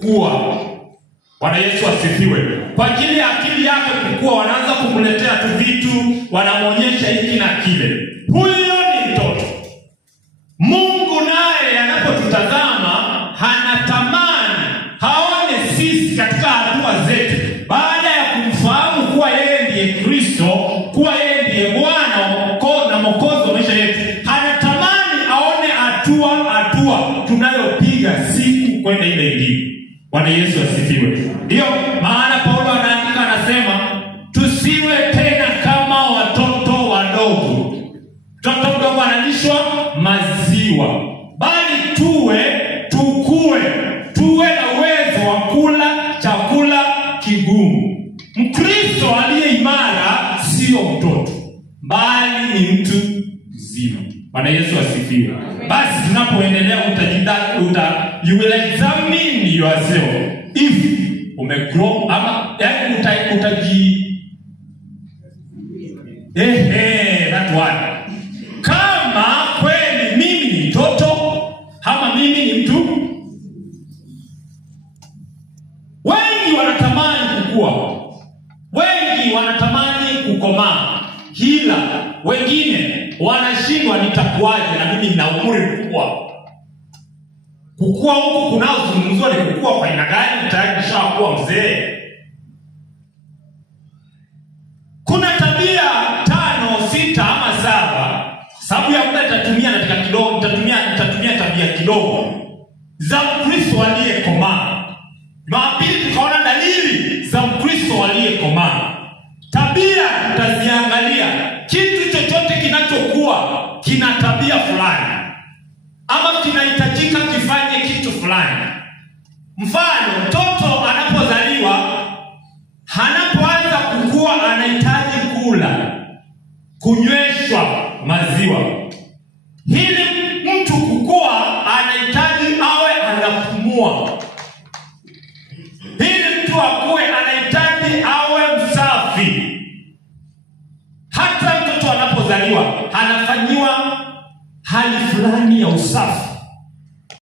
kukua. Bwana Yesu asifiwe. Kwa ajili ya akili yake kukua, wanaanza kumletea tu vitu, wanamuonyesha hiki na kile. Huyo ni mtoto. Mungu naye anapotutazama anatamani haone sisi katika hatua zetu, baada ya kumfahamu kuwa yeye ndiye Kristo, kuwa yeye ndiye Bwana na Mwokozi wa maisha yetu. Anatamani aone hatua tunayopiga siku kwenda ile ingine. Bwana Yesu asifiwe. Ndio maana Paulo anaandika, anasema tusiwe tena kama watoto wadogo. Mtoto mdogo analishwa maziwa, bali tuwe na uwezo wa kula chakula kigumu. Mkristo aliye imara sio mtoto, bali ni mtu mzima. Bwana Yesu asifiwe. Basi tunapoendelea you will examine yourself if umegrow ama yani that one. Kama kweli mimi ni mtoto ama mimi ni mtu. Wengi wanatamani kukua, wengi wanatamani kukomaa, ila wengine wanashindwa nitakuaje na mimi nina umri mkubwa. Kukua huku kunaozungumzwa ni kukua kwa aina gani? Tayari nishakuwa mzee. Kuna tabia 5, 6 ama 7. Sababu ya muda nitatumia katika kidogo, nitatumia tabia kidogo za Mkristo aliyekomaa. Jumapili tukaona dalili za Mkristo aliyekomaa. Tabia tutaziangalia. Kitu chochote kinachokuwa kina tabia fulani ama kinahitajika kifanye kitu fulani. Mfano, mtoto anapozaliwa, anapoanza kukua anahitaji kula, kunyweshwa maziwa. Hili mtu kukua anahitaji awe anapumua. Hili mtu akue anahitaji awe msafi. Hata mtoto anapozaliwa anafanyiwa hali fulani ya usafi.